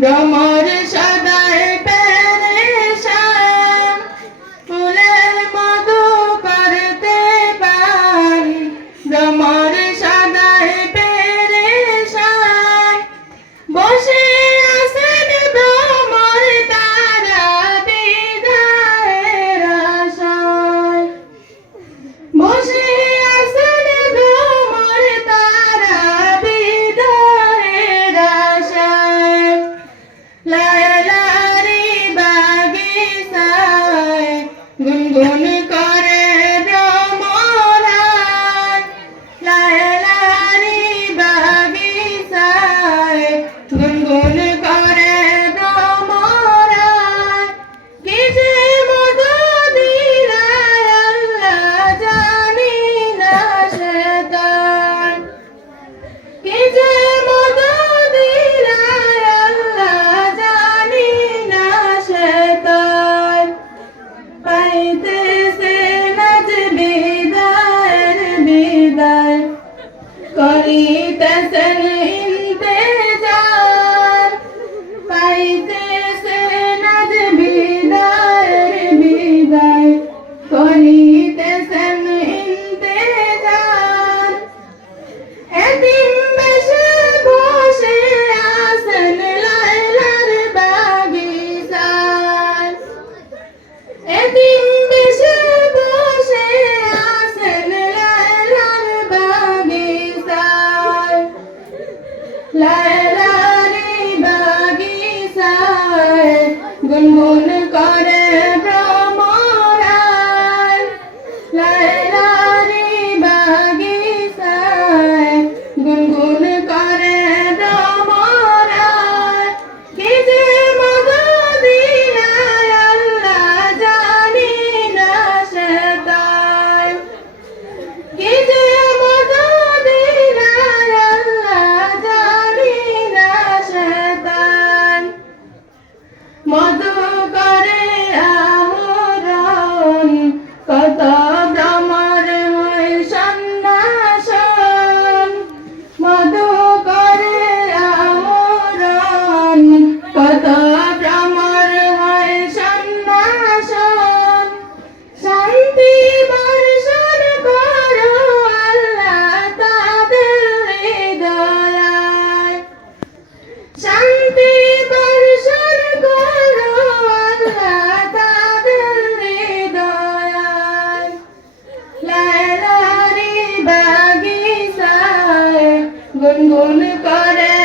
ভ্রমর গুনগুন বাগিচায় গুনগুন করে ভ্রমরায় লাইলারি গুনগুন করে